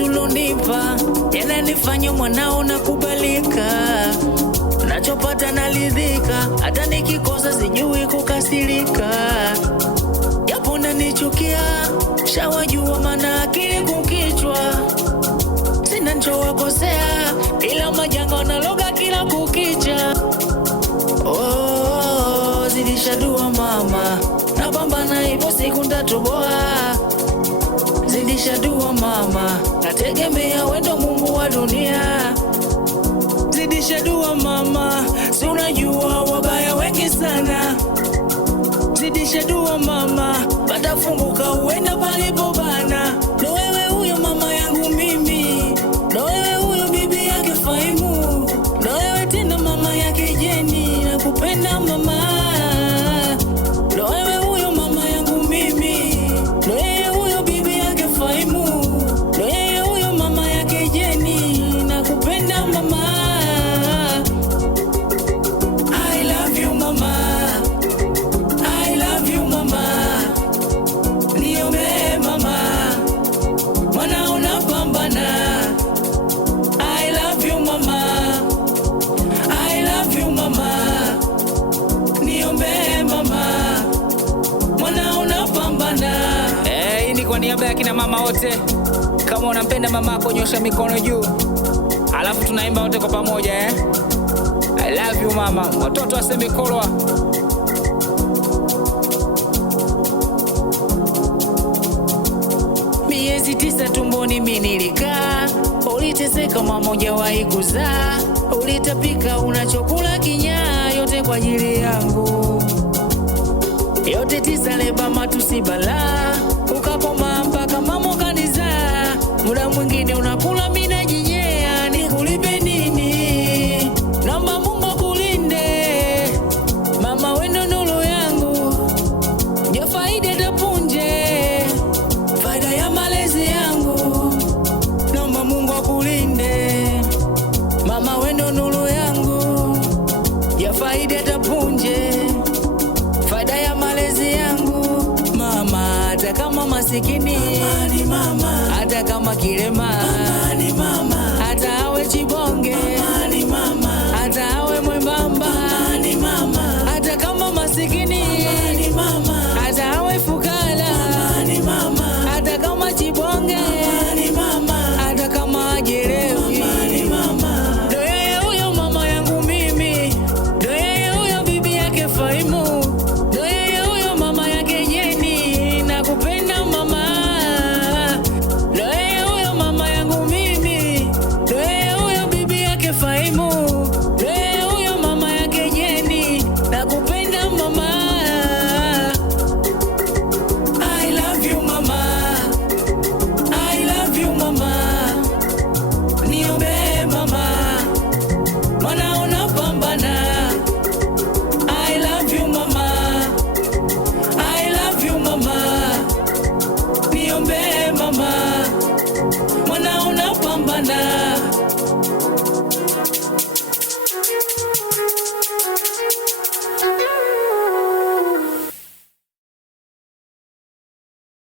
malezi ulonipa yananifanya mwanao nakubalika, nachopata naridhika, hata nikikosa sijui kukasirika. Japo unanichukia shawajua, maana akili kukichwa, sina nchowakosea, ila majanga wanaloga kila kukicha. Oh, zidisha dua mama, napambana hivyo siku ntatoboa. Zidisha dua mama, nategemea wendo Mungu wa dunia. Zidisha dua mama, si unajua wabaya wengi sana. Zidisha dua mama, patafunguka uenda palipo bana. Ndo wewe huyo mama yangu mimi, ndo wewe huyo bibi yake Faimu, ndo wewe tena mama yake Jeni, nakupenda mama. Ndo wewe huyo mama yangu mimi, ndo wewe huyo bibi yake Faimu, ndo wewe huyo mama yake Jeni, nakupenda mama. I love you mama, I love you mama, niombe mama, mwana unapambana. I love you mama, I love you mama, niombe mama, mwana unapambana. Hii ni kwa niaba ya kina mama wote. Kama unampenda mamako nyosha mikono juu, alafu tunaimba wote kwa pamoja I love you mama, watoto waseme kolwa. Miezi 9 tumboni mimi nilikaa, uliteseka mama hujawahi kuzaa, ulitapika unachokula kinyaa, yote kwa ajili yangu, yote 9 leba matusi balaa, ukakoma mpaka mama kanizaa. Muda mwingine unakula mimi najinyea, nikulipe nini? Naomba Mungu akulinde mama, wendo nuru yangu, ndio faida tapunje, faida ya malezi yangu. Naomba Mungu akulinde mama, wendo nuru yangu, ya faida tapunje, faida ya malezi yangu. Mama hata kama masikini, mama ni mama, hata kama kilema, mama ni mama, hata awe chibonge, mama ni mama, hata awe mwembamba, mama ni mama, hata kama masikini, mama ni mama, hata awe fukara, mama ni mama, hata kama chibonge, mama ni mama, hata kama ajelewi, mama ni mama. Ndo yeye huyo mama yangu mimi, ndo yeye huyo bibi yake Faimu, ndo yeye huyo mama yake Jeni, nakupenda mama. Ndo yeye huyo mama yangu mimi, ndo yeye huyo bibi yake Faimu, ndo yeye huyo mama yake Jeni, nakupenda mama. I love you mama, I love you mama, niombe mama, mwana unapambana. I love you mama, I love you mama, niombe mama, mwana unapambana.